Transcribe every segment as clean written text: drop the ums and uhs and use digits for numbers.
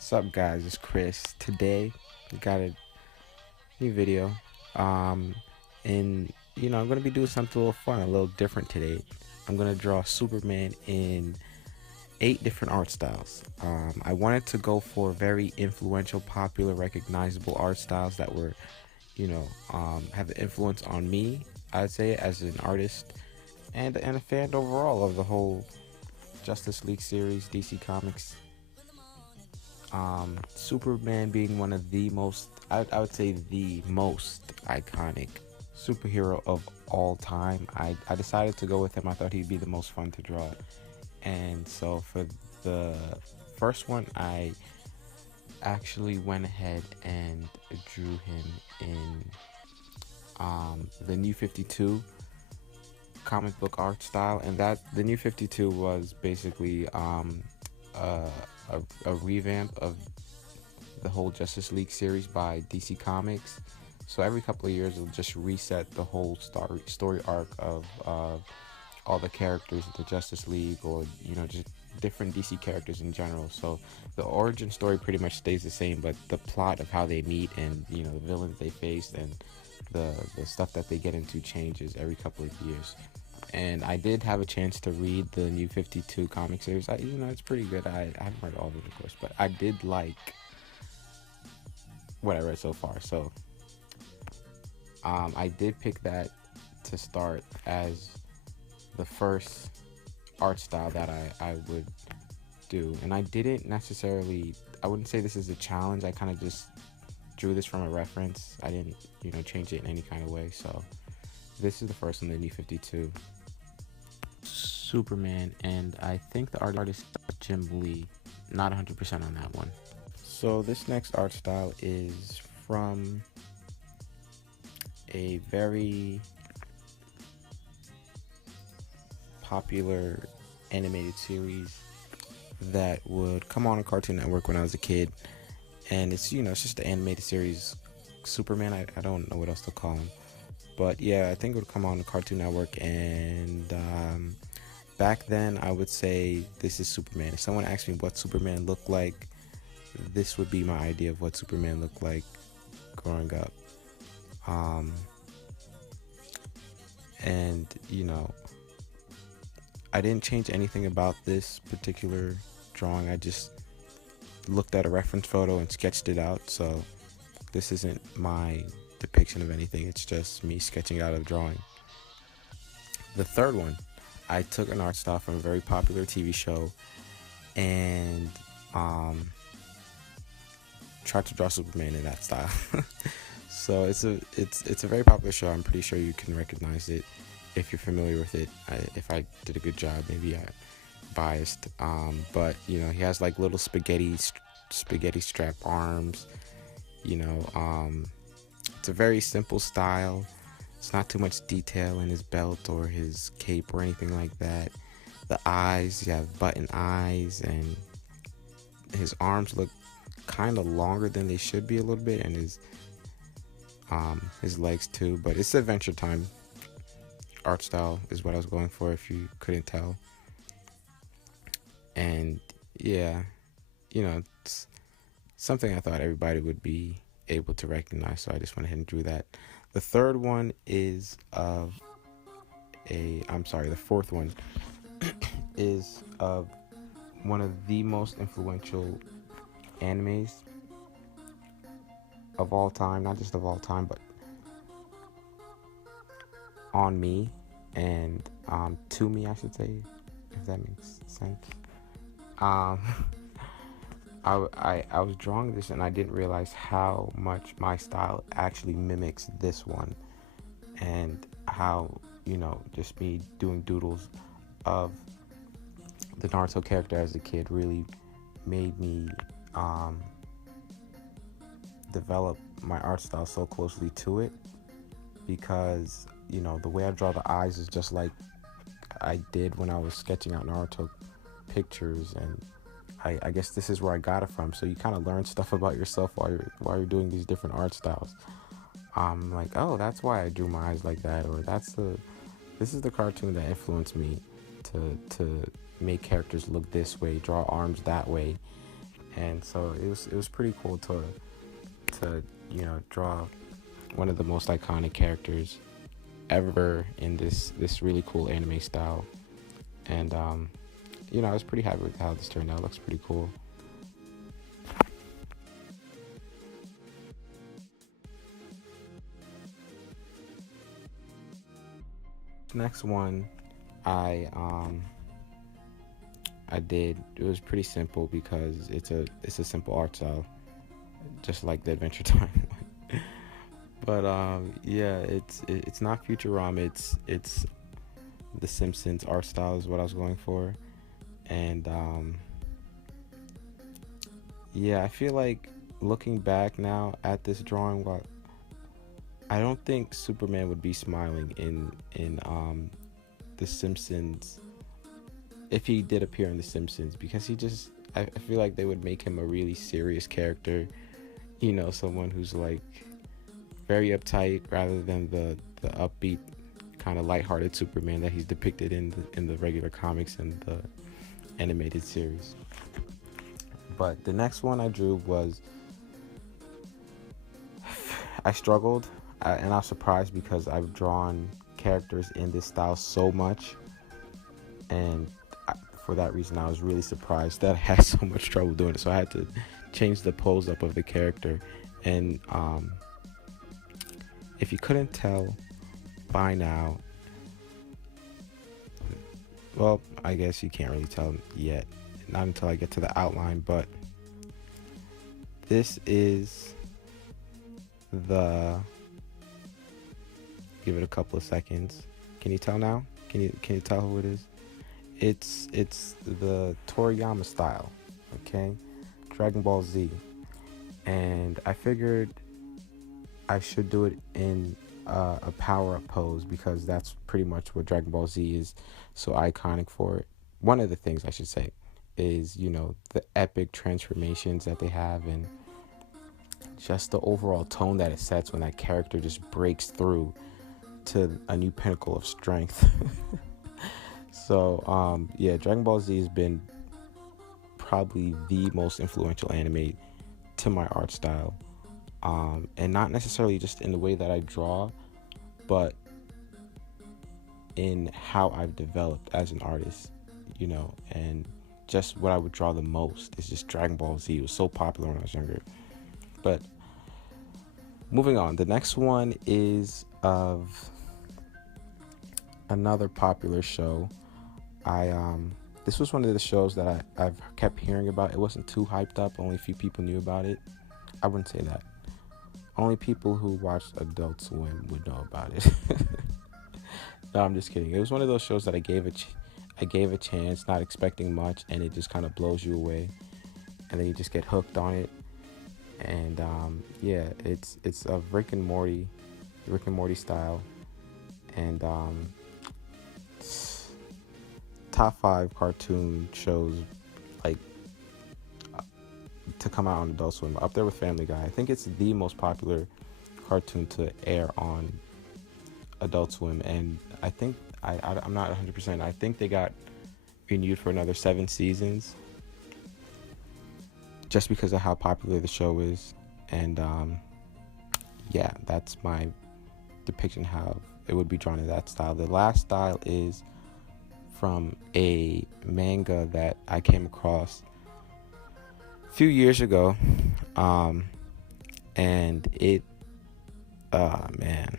What's up, guys? It's Chris. Today we got a new video. Um and I'm gonna be doing something a little fun, a little different today. I'm gonna draw Superman in 8 different art styles. I wanted to go for very influential, popular, recognizable art styles that were, have an influence on me, I'd say, as an artist and a fan overall of the whole Justice League series, DC Comics. Superman being one of the most, I would say, the most iconic superhero of all time. I decided to go with him. I thought he'd be the most fun to draw. And so for the first one, I actually went ahead and drew him in the New 52 comic book art style. And that the New 52 was basically a, a revamp of the whole Justice League series by DC Comics. So every couple of years, it'll just reset the whole story arc of all the characters of the Justice League, or just different DC characters in general. So the origin story pretty much stays the same, but the plot of how they meet and the villains they face and the stuff that they get into changes every couple of years. And I did have a chance to read the New 52 comic series. It's pretty good. I haven't read all of it, of course, but I did like what I read so far. So I did pick that to start as the first art style that I would do. And I didn't necessarily, I wouldn't say this is a challenge. I kind of just drew this from a reference. I didn't, change it in any kind of way. So this is the first one, the New 52. Superman, and I think the artist Jim Lee, not 100% on that one. So this next art style is from a very popular animated series that would come on Cartoon Network when I was a kid, and it's it's just the animated series Superman. I don't know what else to call him, but yeah, I think it would come on the Cartoon Network. And back then, I would say this is Superman. If someone asked me what Superman looked like, this would be my idea of what Superman looked like growing up. And I didn't change anything about this particular drawing. I just looked at a reference photo and sketched it out. So this isn't my depiction of anything. It's just me sketching out a drawing. The third one, I took an art style from a very popular TV show and tried to draw Superman in that style. So it's a very popular show. I'm pretty sure you can recognize it if you're familiar with it. If I did a good job, maybe I biased. But he has like little spaghetti strap arms. It's a very simple style. It's not too much detail in his belt or his cape or anything like that. The eyes, you have button eyes, and his arms look kind of longer than they should be a little bit, and his legs too. But it's Adventure Time art style is what I was going for, if you couldn't tell. And yeah, it's something I thought everybody would be able to recognize, so I just went ahead and drew that. The third one is the fourth one is of one of the most influential animes of all time, not just of all time, but on me and to me, I should say, if that makes sense. I was drawing this and I didn't realize how much my style actually mimics this one, and how just me doing doodles of the Naruto character as a kid really made me develop my art style so closely to it, because the way I draw the eyes is just like I did when I was sketching out Naruto pictures, and I guess this is where I got it from. So you kind of learn stuff about yourself while you're doing these different art styles. Like, oh, that's why I drew my eyes like that, or this is the cartoon that influenced me to make characters look this way, draw arms that way. And so it was pretty cool to draw one of the most iconic characters ever in this really cool anime style. And I was pretty happy with how this turned out. It looks pretty cool. Next one, I I did. It was pretty simple because it's a simple art style, just like the Adventure Time one. But yeah, it's not Futurama. It's the Simpsons art style is what I was going for, and yeah, I feel like looking back now at this drawing, I don't think Superman would be smiling in the Simpsons if he did appear in the Simpsons, because I feel like they would make him a really serious character, someone who's like very uptight rather than the upbeat kind of lighthearted Superman that he's depicted in the regular comics and the animated series. But the next one I drew was, I struggled, and I was surprised because I've drawn characters in this style so much, and for that reason I was really surprised that I had so much trouble doing it. So I had to change the pose up of the character, and if you couldn't tell by now, well, I guess you can't really tell yet, not until I get to the outline, but this is give it a couple of seconds. Can you tell now? Can you tell who it is? It's the Toriyama style, okay? Dragon Ball Z. And I figured I should do it in a power-up pose, because that's pretty much what Dragon Ball Z is so iconic for. One of the things I should say is, the epic transformations that they have, and just the overall tone that it sets when that character just breaks through to a new pinnacle of strength. So yeah, Dragon Ball Z has been probably the most influential anime to my art style, and not necessarily just in the way that I draw, but in how I've developed as an artist, and just what I would draw the most is just Dragon Ball Z. It was so popular when I was younger. But moving on, the next one is of another popular show. This was one of the shows that I've kept hearing about. It wasn't too hyped up. Only a few people knew about it. I wouldn't say that. Only people who watched Adult Swim would know about it. No, I'm just kidding. It was one of those shows that I gave a chance, not expecting much, and it just kind of blows you away, and then you just get hooked on it. And yeah, it's a Rick and Morty style, and top 5 cartoon shows, like, to come out on Adult Swim, up there with Family Guy. I think it's the most popular cartoon to air on Adult Swim, and I think I'm not 100%. I think they got renewed for another 7 seasons, just because of how popular the show is. And yeah, that's my depiction how it would be drawn in that style. The last style is from a manga that I came across a few years ago, and it man,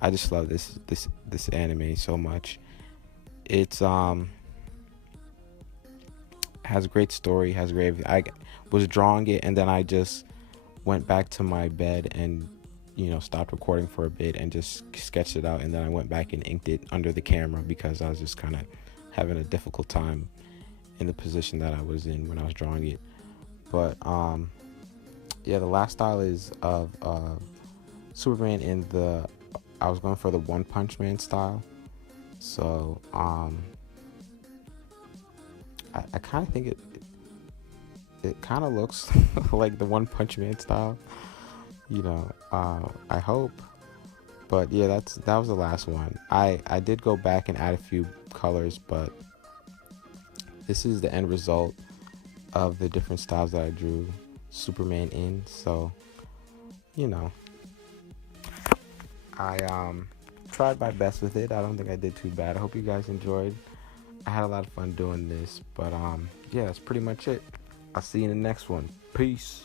I just love this anime so much. It's has a great story, has great. I was drawing it, and then I just went back to my bed and stopped recording for a bit and just sketched it out, and then I went back and inked it under the camera because I was just kind of having a difficult time in the position that I was in when I was drawing it. But yeah, the last style is of Superman in I was going for the One Punch Man style. So I kind of think it kind of looks like the One Punch Man style, I hope. But yeah, that was the last one. I did go back and add a few colors, but this is the end result of the different styles that I drew Superman in. So, you know, I tried my best with it. I don't think I did too bad. I hope you guys enjoyed. I had a lot of fun doing this, but yeah, that's pretty much it. I'll see you in the next one. Peace.